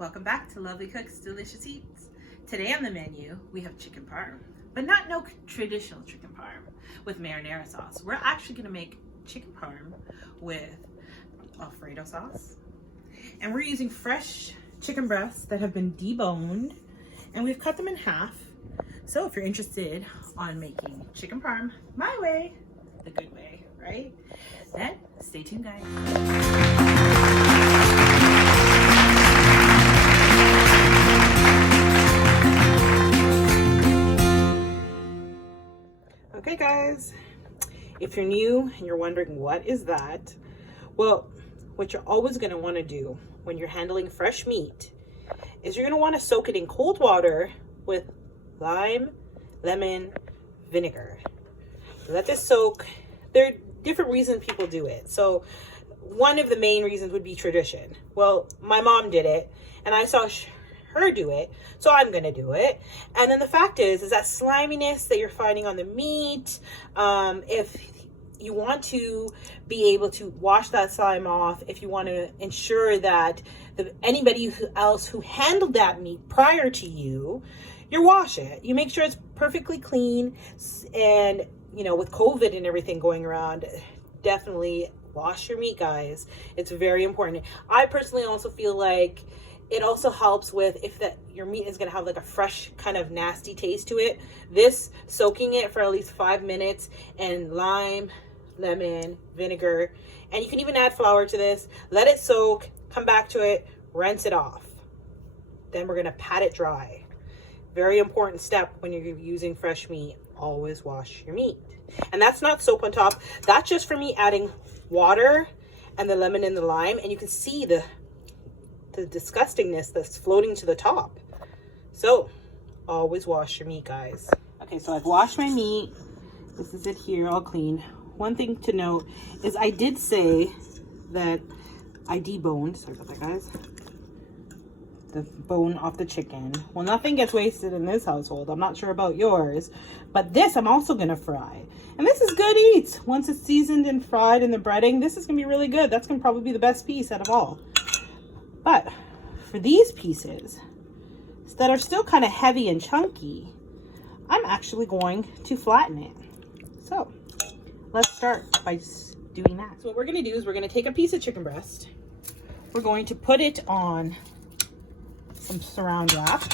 Welcome back to Lovely Cooks Delicious Eats. Today on the menu we have chicken parm, but not no traditional chicken parm with marinara sauce. We're actually going to make chicken parm with Alfredo sauce, and we're using fresh chicken breasts that have been deboned, and we've cut them in half. So if you're interested on making chicken parm my way, the good way, right? Then stay tuned, guys. Okay guys, if you're new and you're wondering what is that, well, what you're always going to want to do when you're handling fresh meat is you're going to want to soak it in cold water with lime, lemon, vinegar. Let this soak. There are different reasons people do it. So one of the main reasons would be tradition. Well, my mom did it and I saw her do it, so I'm gonna do it. And then the fact is that sliminess that you're finding on the meat, if you want to be able to wash that slime off, if you want to ensure that anybody else who handled that meat prior to you wash it, you make sure it's perfectly clean. And you know, with COVID and everything going around, definitely wash your meat, guys. It's very important. I personally also feel like it also helps with if your meat is going to have like a fresh kind of nasty taste to it. This soaking it for at least 5 minutes in lime, lemon, vinegar, and you can even add flour to this. Let it soak, come back to it, rinse it off. Then we're going to pat it dry. Very important step when you're using fresh meat. Always wash your meat. And that's not soap on top. That's just for me adding water and the lemon and the lime, and you can see the disgustingness that's floating to the top. So always wash your meat, guys. Okay, so I've washed my meat. This is it here, all clean. One thing to note is I did say that I deboned, sorry about that, guys, the bone off the chicken. Well, nothing gets wasted in this household. I'm not sure about yours, but this I'm also gonna fry. And this is good eats. Once it's seasoned and fried in the breading, this is gonna be really good. That's gonna probably be the best piece out of all. But for these pieces that are still kind of heavy and chunky, I'm actually going to flatten it. So let's start by just doing that. So what we're going to do is we're going to take a piece of chicken breast. We're going to put it on some saran wrap.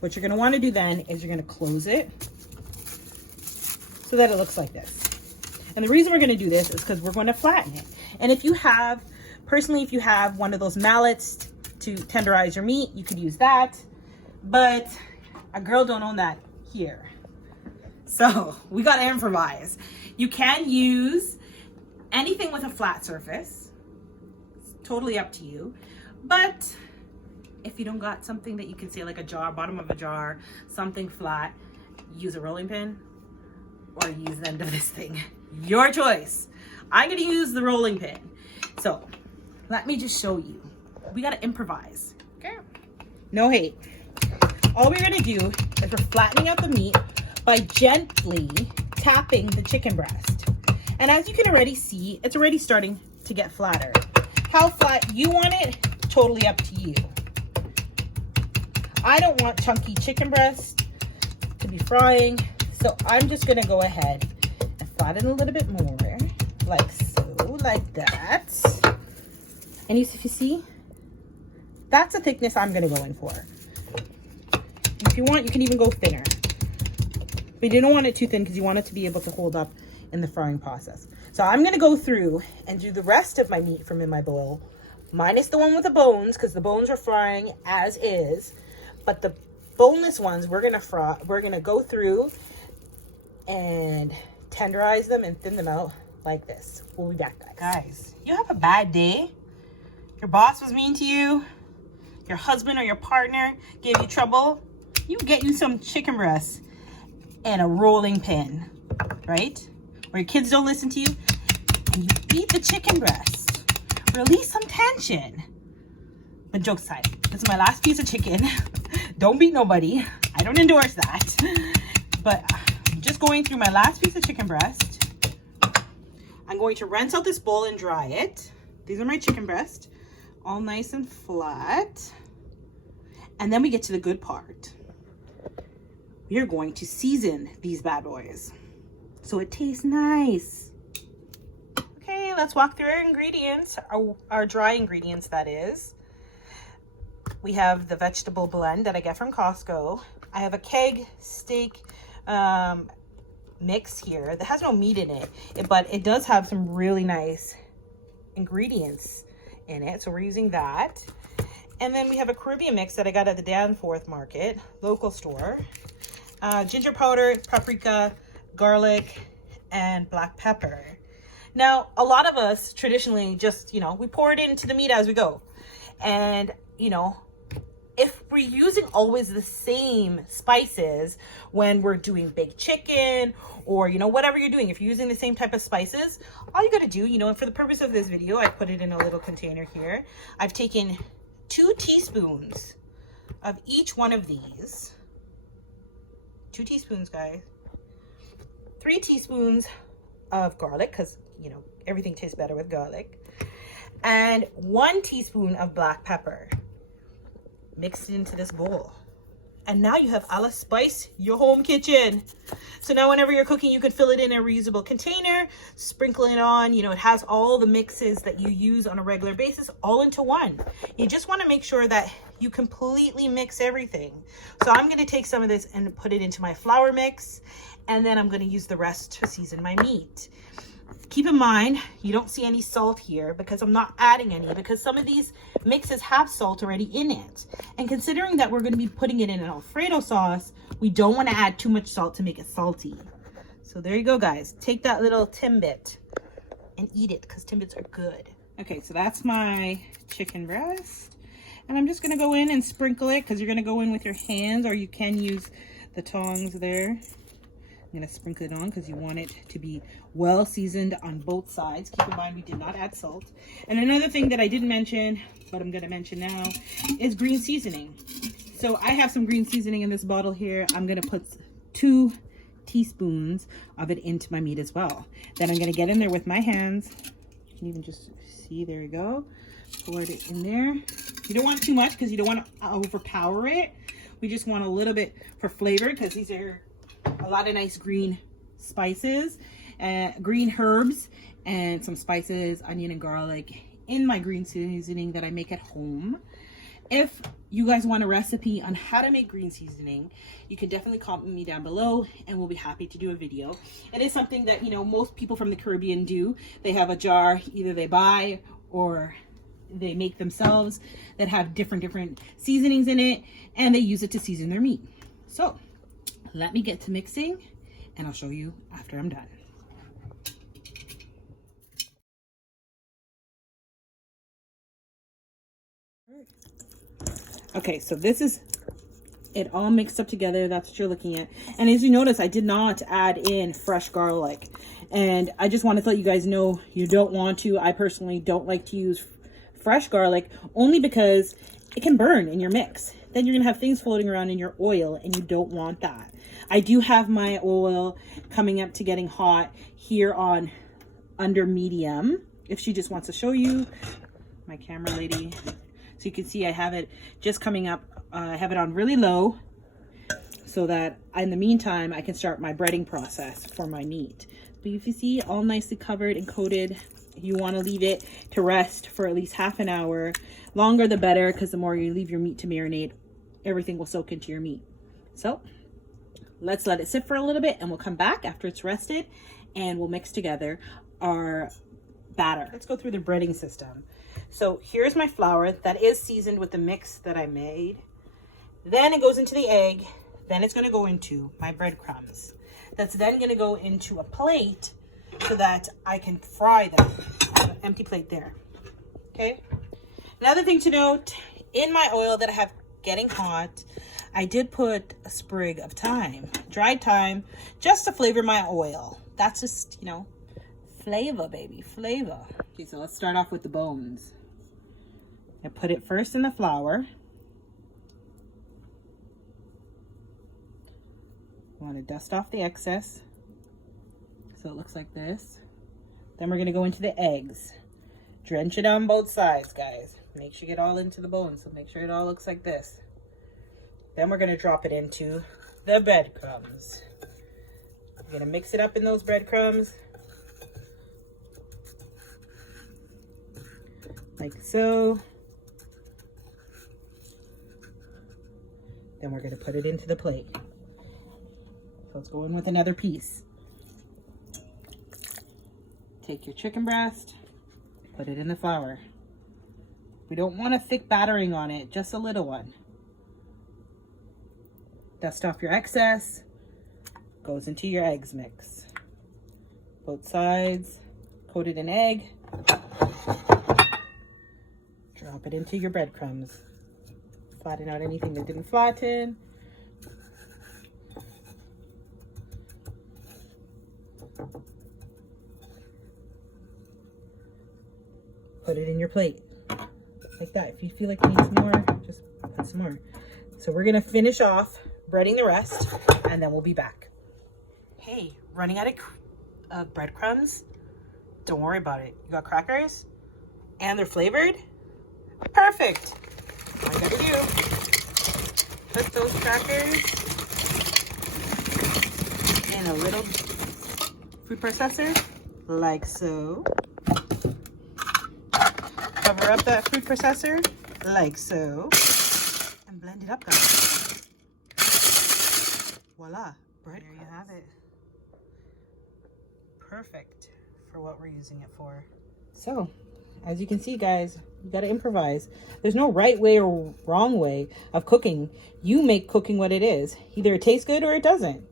What you're going to want to do then is you're going to close it so that it looks like this. And the reason we're going to do this is because we're going to flatten it. And if you have, personally, if you have one of those mallets to tenderize your meat, you could use that. But a girl don't own that here. So we got to improvise. You can use anything with a flat surface. It's totally up to you. But if you don't got something that you can see like a jar, bottom of a jar, something flat, use a rolling pin or use the end of this thing. Your choice. I'm going to use the rolling pin. So let me just show you. We got to improvise. Okay. No hate. All we're going to do is we're flattening out the meat by gently tapping the chicken breast. And as you can already see, it's already starting to get flatter. How flat you want it, totally up to you. I don't want chunky chicken breast to be frying, so I'm just going to go ahead and flatten a little bit more, like so, like that. And if you see, that's the thickness I'm going to go in for. If you want, you can even go thinner. But you don't want it too thin because you want it to be able to hold up in the frying process. So I'm going to go through and do the rest of my meat from in my bowl, minus the one with the bones, because the bones are frying as is. But the boneless ones, we're going to go through and tenderize them and thin them out like this. We'll be back, guys. Guys, you have a bad day? Your boss was mean to you? Your husband or your partner gave you trouble? You get you some chicken breasts and a rolling pin, right? Or your kids don't listen to you, and you beat the chicken breast. Release some tension. But jokes aside, this is my last piece of chicken. Don't beat nobody. I don't endorse that. But I'm just going through my last piece of chicken breast. I'm going to rinse out this bowl and dry it. These are my chicken breast, all nice and flat. And then we get to the good part. We are going to season these bad boys so it tastes nice. Okay, let's walk through our ingredients, our dry ingredients, that is. We have the vegetable blend that I get from Costco. I have a keg steak mix here that has no meat in it, but it does have some really nice ingredients in it, so we're using that. And then we have a Caribbean mix that I got at the Danforth Market, local store. Ginger powder, paprika, garlic, and black pepper. Now, a lot of us traditionally just, you know, we pour it into the meat as we go. And, you know, if we're using always the same spices when we're doing baked chicken or, you know, whatever you're doing, if you're using the same type of spices, all you got to do, you know, and for the purpose of this video, I put it in a little container here. I've taken 2 teaspoons of each one of these. 2 teaspoons, guys. 3 teaspoons of garlic, because, you know, everything tastes better with garlic. And 1 teaspoon of black pepper. Mix it into this bowl. And now you have a la spice your home kitchen. So now whenever you're cooking, you could fill it in a reusable container, sprinkle it on, you know, it has all the mixes that you use on a regular basis all into one. You just want to make sure that you completely mix everything. So I'm going to take some of this and put it into my flour mix, and then I'm going to use the rest to season my meat. Keep in mind, you don't see any salt here because I'm not adding any, because some of these mixes have salt already in it. And considering that we're going to be putting it in an Alfredo sauce, we don't want to add too much salt to make it salty. So there you go, guys. Take that little Timbit and eat it, because Timbits are good. Okay, so that's my chicken breast. And I'm just going to go in and sprinkle it, because you're going to go in with your hands, or you can use the tongs there. I'm going to sprinkle it on because you want it to be well seasoned on both sides. Keep in mind, we did not add salt. And another thing that I didn't mention, but I'm going to mention now, is green seasoning. So I have some green seasoning in this bottle here. I'm going to put 2 teaspoons of it into my meat as well. Then I'm going to get in there with my hands. You can even just see, there you go. Pour it in there. You don't want too much because you don't want to overpower it. We just want a little bit for flavor, because these are a lot of nice green spices, green herbs, and some spices, onion and garlic in my green seasoning that I make at home. If you guys want a recipe on how to make green seasoning, you can definitely comment me down below and we'll be happy to do a video. It is something that, you know, most people from the Caribbean do. They have a jar, either they buy or they make themselves, that have different seasonings in it, and they use it to season their meat. So let me get to mixing and I'll show you after I'm done. Okay, so this is it all mixed up together. That's what you're looking at. And as you notice, I did not add in fresh garlic. And I just wanted to let you guys know you don't want to. I personally don't like to use fresh garlic, only because it can burn in your mix. Then you're going to have things floating around in your oil, and you don't want that. I do have my oil coming up to getting hot here on under medium. If she just wants to show you, my camera lady. So you can see I have it just coming up. I have it on really low so that in the meantime, I can start my breading process for my meat. But if you see, all nicely covered and coated, you want to leave it to rest for at least half an hour. Longer the better, because the more you leave your meat to marinate, everything will soak into your meat. So let's let it sit for a little bit, and we'll come back after it's rested and we'll mix together our batter. Let's go through the breading system. So here's my flour that is seasoned with the mix that I made. Then it goes into the egg. Then it's going to go into my breadcrumbs. That's then going to go into a plate so that I can fry them. I have an empty plate there. Okay. Another thing to note, in my oil that I have getting hot, I did put a sprig of thyme, dried thyme, just to flavor my oil. That's just, you know, flavor, baby, flavor. Okay, so let's start off with the bones. I put it first in the flour. I want to dust off the excess so it looks like this. Then we're going to go into the eggs. Drench it on both sides, guys. Make sure you get all into the bones, so make sure it all looks like this. Then we're going to drop it into the breadcrumbs. We're going to mix it up in those breadcrumbs. Like so. Then we're going to put it into the plate. So let's go in with another piece. Take your chicken breast, put it in the flour. We don't want a thick battering on it, just a little one. Dust off your excess, goes into your eggs mix. Both sides, coat it in egg. Drop it into your breadcrumbs. Flatten out anything that didn't flatten. Put it in your plate. Like that. If you feel like you need some more, just put some more. So we're gonna finish off breading the rest and then we'll be back. Hey, running out of breadcrumbs? Don't worry about it. You got crackers? And they're flavored? Perfect. All you gotta do, put those crackers in a little food processor, like so. Cover up that food processor, like so. And blend it up, guys. Voila, bread. There you have it. Perfect for what we're using it for. So, as you can see, guys, you gotta improvise. There's no right way or wrong way of cooking. You make cooking what it is. Either it tastes good or it doesn't.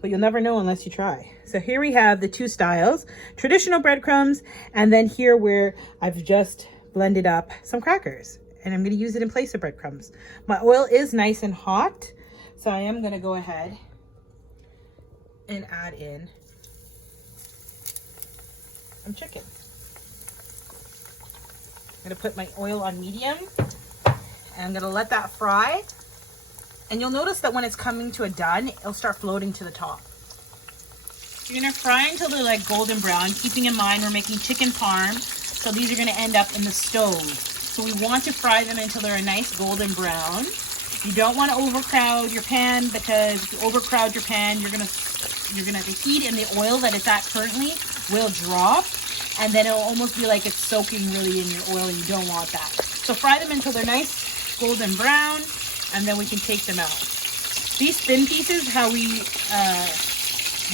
But you'll never know unless you try. So here we have the two styles, traditional breadcrumbs, and then here where I've just blended up some crackers. And I'm gonna use it in place of breadcrumbs. My oil is nice and hot, so I am gonna go ahead and add in some chicken. I'm gonna put my oil on medium and I'm gonna let that fry. And you'll notice that when it's coming to a done, it'll start floating to the top. You're gonna fry until they're like golden brown, keeping in mind we're making chicken parm, so these are gonna end up in the stove. So we want to fry them until they're a nice golden brown. You don't want to overcrowd your pan, because if you overcrowd your pan, the heat and the oil that it's at currently will drop. And then it'll almost be like it's soaking really in your oil, and you don't want that. So fry them until they're nice golden brown, and then we can take them out. These thin pieces, how we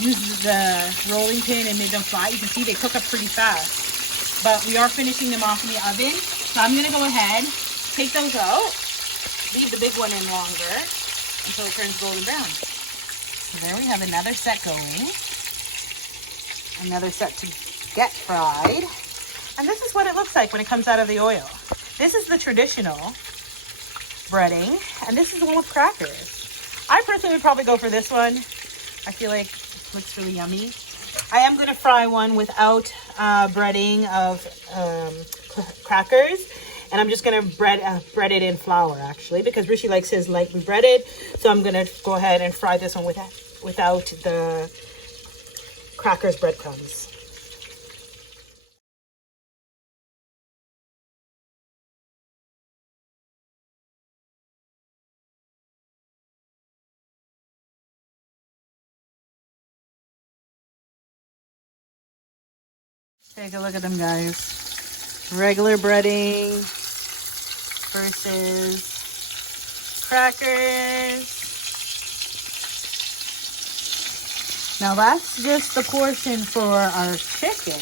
use the rolling pin and made them flat, you can see they cook up pretty fast. But we are finishing them off in the oven. So I'm gonna go ahead, take those out, leave the big one in longer until it turns golden brown. So there we have another set going. Another set to get fried. And this is what it looks like when it comes out of the oil. This is the traditional breading, and this is the one with crackers. I personally would probably go for this one. I feel like it looks really yummy. I am going to fry one without breading of crackers, and I'm just going to bread it in flour, actually, because Rishi likes his lightly breaded. So I'm going to go ahead and fry this one without the crackers breadcrumbs. Take a look at them, guys. Regular breading versus crackers. Now that's just the portion for our chicken.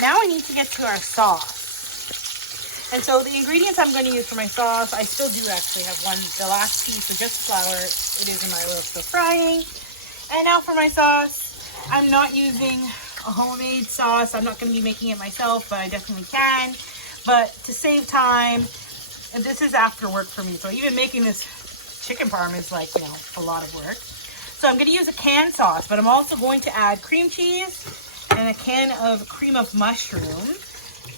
Now I need to get to our sauce. And so the ingredients I'm going to use for my sauce, I still do actually have one. The last piece of just flour, it is in my oil still frying. And now for my sauce, I'm not using a homemade sauce. I'm not going to be making it myself, but I definitely can. But to save time, and this is after work for me, so even making this chicken parm is like, you know, a lot of work. So I'm going to use a canned sauce, but I'm also going to add cream cheese and a can of cream of mushroom,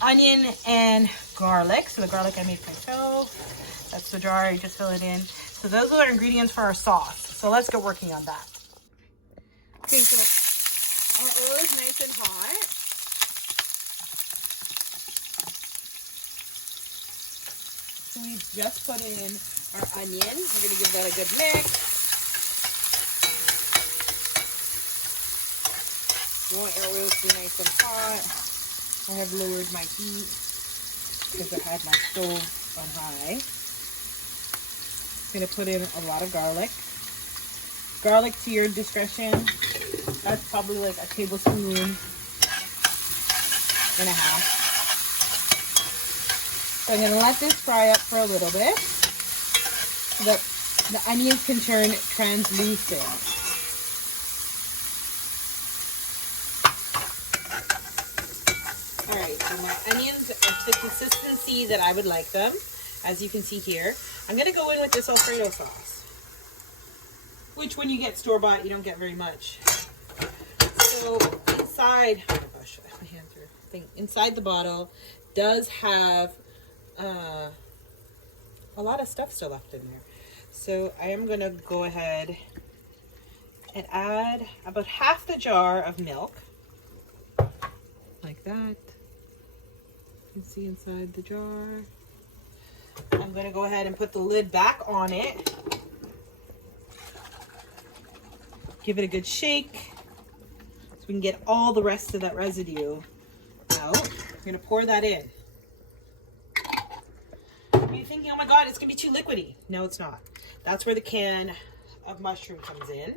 onion, and garlic. So the garlic I made myself. That's the jar, you just fill it in. So those are our ingredients for our sauce. So let's get working on that. Okay, so our oil is nice and hot. So we just put in our onion. We're going to give that a good mix. You want your oils to be nice and hot. I have lowered my heat because I had my stove on high. I'm going to put in a lot of garlic. Garlic to your discretion. That's probably like a tablespoon and a half. So I'm going to let this fry up for a little bit so that the onions can turn translucent. Alright, so my onions are to the consistency that I would like them, as you can see here. I'm going to go in with this Alfredo sauce, which when you get store-bought, you don't get very much. So inside, oh my gosh, my hands are inside the bottle does have a lot of stuff still left in there. So I am going to go ahead and add about half the jar of milk, like that. You can see inside the jar. I'm going to go ahead and put the lid back on it. Give it a good shake so we can get all the rest of that residue out. We're going to pour that in. Are you thinking, oh my God, it's going to be too liquidy? No, it's not. That's where the can of mushroom comes in.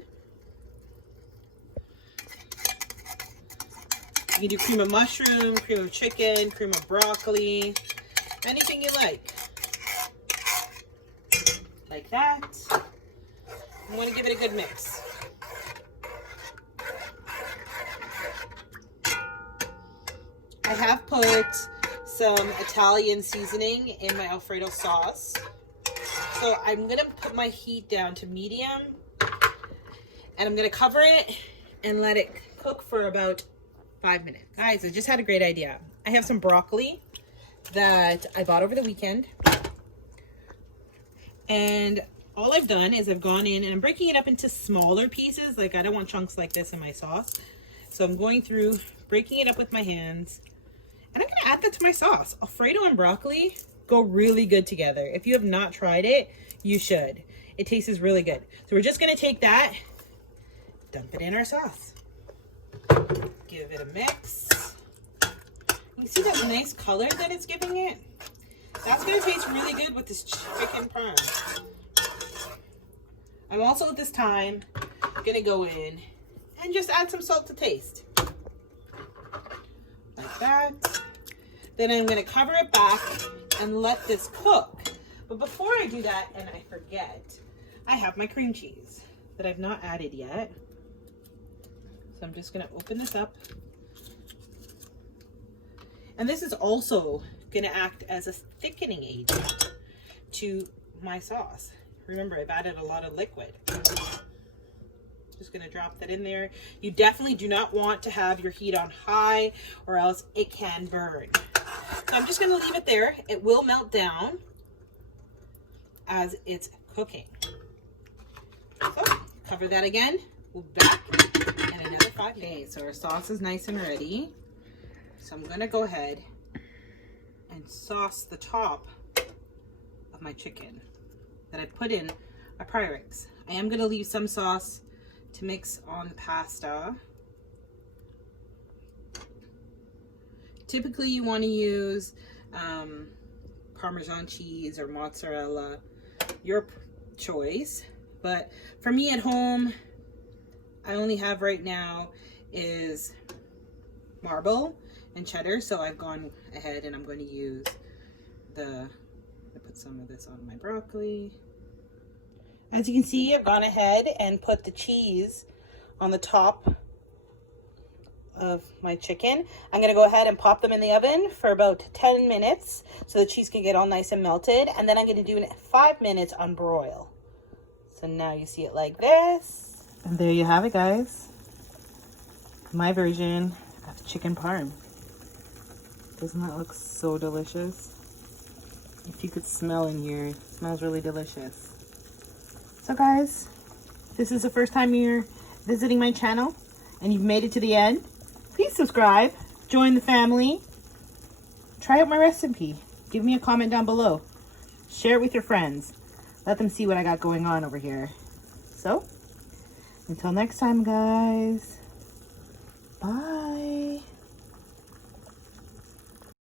You can do cream of mushroom, cream of chicken, cream of broccoli, anything you like. Like that. I want to give it a good mix. I have put some Italian seasoning in my Alfredo sauce. So I'm going to put my heat down to medium. And I'm going to cover it and let it cook for about 5 minutes. Guys, I just had a great idea. I have some broccoli that I bought over the weekend. And all I've done is I've gone in and I'm breaking it up into smaller pieces. Like I don't want chunks like this in my sauce. So I'm going through, breaking it up with my hands. And I'm going to add that to my sauce. Alfredo and broccoli go really good together. If you have not tried it, you should. It tastes really good. So we're just going to take that, dump it in our sauce. Give it a mix. You see that nice color that it's giving it? That's going to taste really good with this chicken parm. I'm also at this time going to go in and just add some salt to taste. Like that. Then I'm going to cover it back and let this cook. But before I do that, and I forget, I have my cream cheese that I've not added yet. So I'm just going to open this up. And this is also going to act as a thickening agent to my sauce. Remember, I've added a lot of liquid. Just going to drop that in there. You definitely do not want to have your heat on high or else it can burn. So I'm just going to leave it there. It will melt down as it's cooking. So cover that again. We'll be back in another 5 minutes. Okay, so our sauce is nice and ready. So I'm going to go ahead and sauce the top of my chicken that I put in my Pyrex. I am going to leave some sauce to mix on the pasta. Typically you want to use Parmesan cheese or mozzarella, your choice. But for me at home, I only have right now is marble and cheddar. So I've gone ahead and I'm going to use I put some of this on my broccoli. As you can see, I've gone ahead and put the cheese on the top of my chicken. I'm going to go ahead and pop them in the oven for about 10 minutes so the cheese can get all nice and melted. And then I'm going to do 5 minutes on broil. So now you see it like this. And there you have it, guys. My version of chicken parm. Doesn't that look so delicious? If you could smell in here, it smells really delicious. So guys, if this is the first time you're visiting my channel and you've made it to the end, please subscribe, join the family, try out my recipe, give me a comment down below, Share it with your friends. Let them see what I got going on over here. So, until next time, guys. Bye.